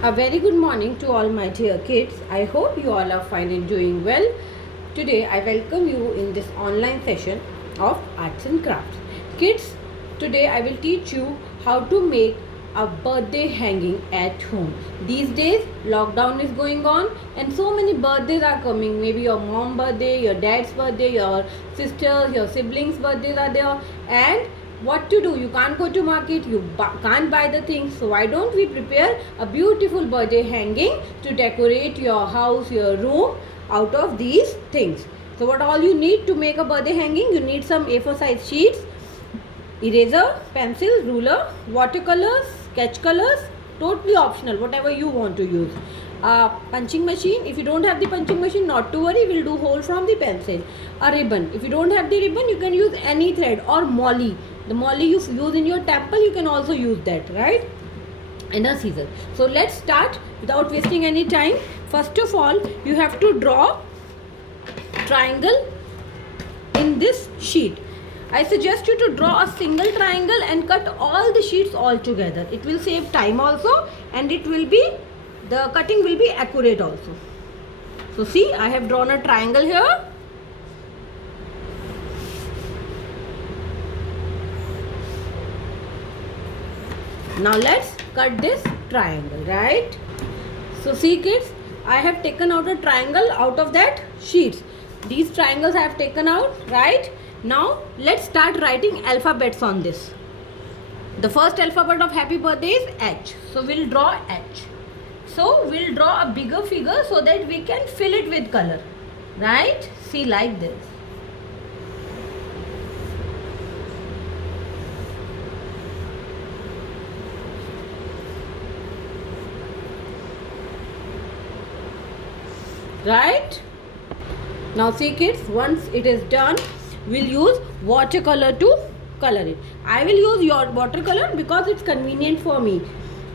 A very good morning to all my dear kids. I hope you all are fine and doing well. Today I welcome you in this online session of arts and crafts. Kids, today I will teach you how to make a birthday hanging at home. These days lockdown is going on and so many birthdays are coming. Maybe your mom birthday, your dad's birthday, your sisters, your siblings birthdays are there, and what to do, you can't go to market, you can't buy the things, so why don't we prepare a beautiful birthday hanging to decorate your house, your room out of these things. So what all you need to make a birthday hanging, you need some A4 size sheets, eraser, pencil, ruler, watercolors, sketch colors, totally optional, whatever you want to use. Punching machine, if you don't have the punching machine, not to worry, we'll do hole from the pencil. A ribbon, if you don't have the ribbon, you can use any thread, or molly. The molly you use in your temple, you can also use that, right? And a scissor. So let's start without wasting any time. First of all, you have to draw triangle in this sheet. I suggest you to draw a single triangle and cut all the sheets all together. It will save time also, and it will be, the cutting will be accurate also. So see, I have drawn a triangle here. Now let's cut this triangle, right? So see kids, I have taken out a triangle out of that sheets. These triangles I have taken out, right? Now let's start writing alphabets on this. The first alphabet of happy birthday is H. So we'll draw H. So we'll draw a bigger figure so that we can fill it with color, right? See, like this. Right? Now see kids, once it is done, we'll use watercolor to color it. I will use your watercolor because it's convenient for me,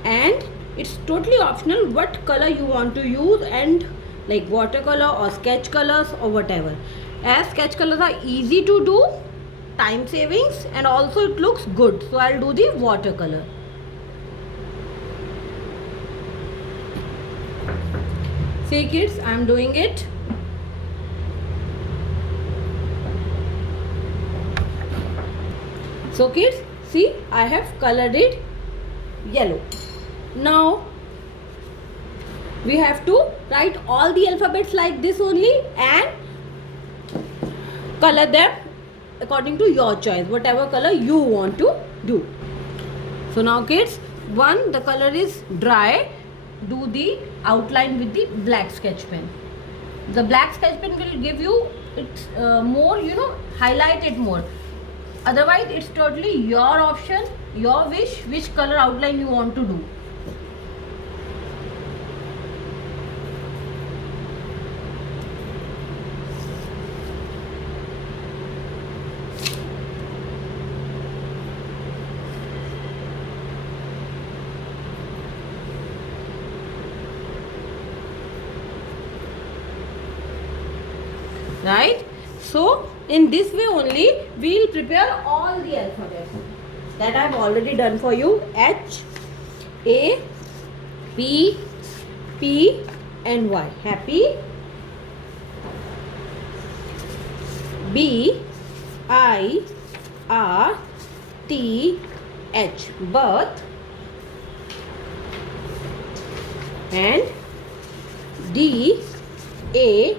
and it's totally optional what color you want to use, and like watercolor or sketch colors or whatever. As sketch colors are easy to do, time savings, and also it looks good, so I'll do the watercolor. See kids, I'm doing it. So kids, see, I have colored it yellow. Now we have to write all the alphabets like this only and color them according to your choice, whatever color you want to do. So now kids, one, the color is dry. Do the outline with the black sketch pen. The black sketch pen will give you it more, highlight it more. Otherwise it's totally your option, your wish, which color outline you want to do. Right? So in this way only we will prepare all the alphabets that I have already done for you. H, A, P, P and Y. Happy. B, I, R, T, H. Birth. And D, A,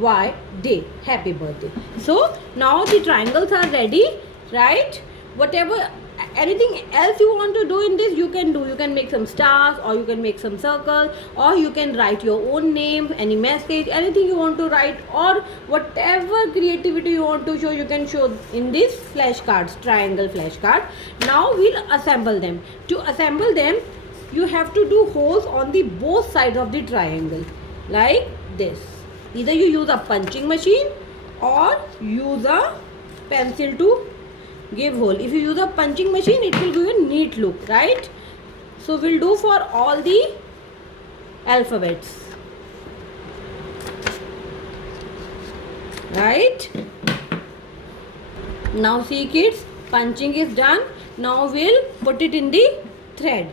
Y, day. Happy birthday. So now the triangles are ready, right? Whatever, anything else you want to do in this, you can do. You can make some stars, or you can make some circles, or you can write your own name, any message, anything you want to write, or whatever creativity you want to show, you can show in these flashcards, triangle flashcard. Now we'll assemble them. To assemble them, you have to do holes on the both sides of the triangle, like this. Either you use a punching machine or use a pencil to give hole. If you use a punching machine, it will give you a neat look, right? So we'll do for all the alphabets, right? Now see kids, punching is done. Now we'll put it in the thread.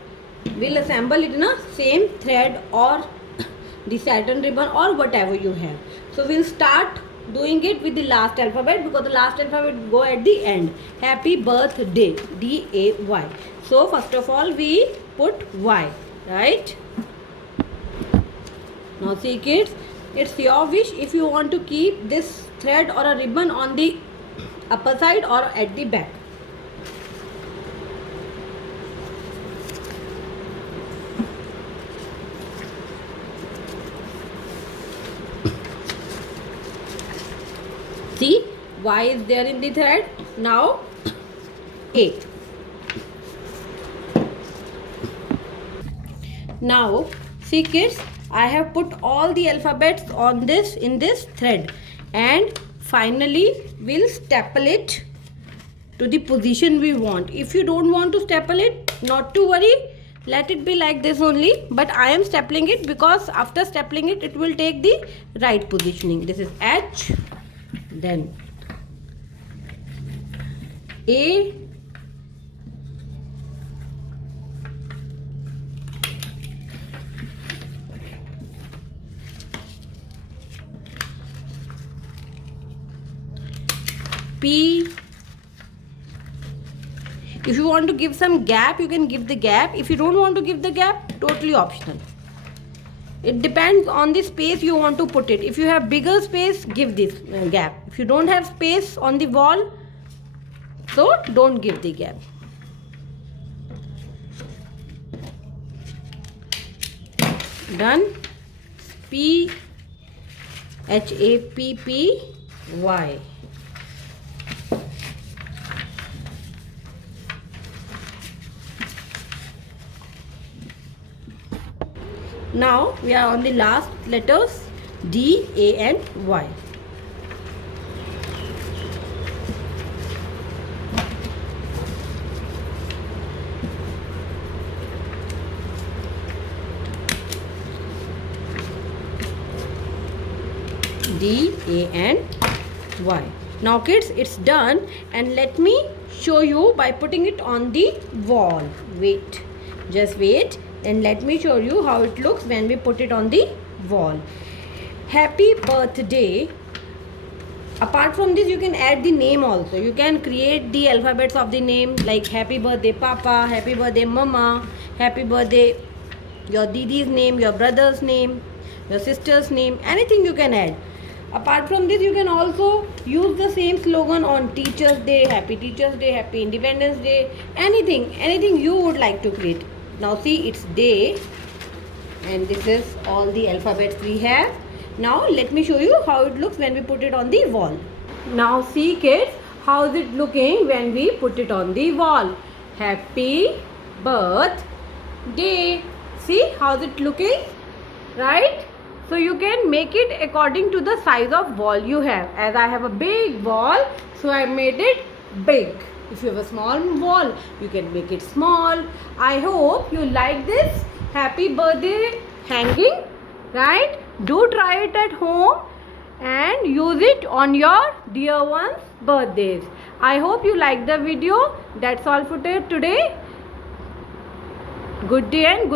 we'll assemble it in a same thread or the satin ribbon or whatever you have. So we'll start doing it with the last alphabet, because the last alphabet go at the end. Happy birthday, D-A-Y. So first of all we put Y, right? Now see kids, it's your wish if you want to keep this thread or a ribbon on the upper side or at the back. See, Y is there in the thread. Now A. Now see kids, I have put all the alphabets on this in this thread, and finally we'll staple it to the position we want. If you don't want to staple it, not to worry, let it be like this only, but I am stapling it because after stapling it, it will take the right positioning. This is H, then A, P. If you want to give some gap, you can give the gap. If you don't want to give the gap, totally optional. It depends on the space you want to put it. If you have bigger space, give this gap. If you don't have space on the wall, so don't give the gap. Done. P, H-A-P-P-Y. Now we are on the last letters, D, A and Y. D, A and Y. Now kids, it's done, and let me show you by putting it on the wall. Wait, just wait. And let me show you how it looks when we put it on the wall. Happy birthday. Apart from this, you can add the name also. You can create the alphabets of the name, like happy birthday Papa, happy birthday Mama, happy birthday your Didi's name, your brother's name, your sister's name, anything you can add. Apart from this, you can also use the same slogan on Teachers Day, Happy Teachers Day, Happy Independence Day, anything you would like to create. Now see, it's day, and this is all the alphabets we have. Now let me show you how it looks when we put it on the wall. Now see kids, how is it looking when we put it on the wall? Happy birthday. See how is it looking, right? So you can make it according to the size of wall you have. As I have a big wall, so I made it big. If you have a small wall, you can make it small. I hope you like this happy birthday hanging, right? Do try it at home and use it on your dear ones' birthdays. I hope you like the video. That's all for today. Good day and good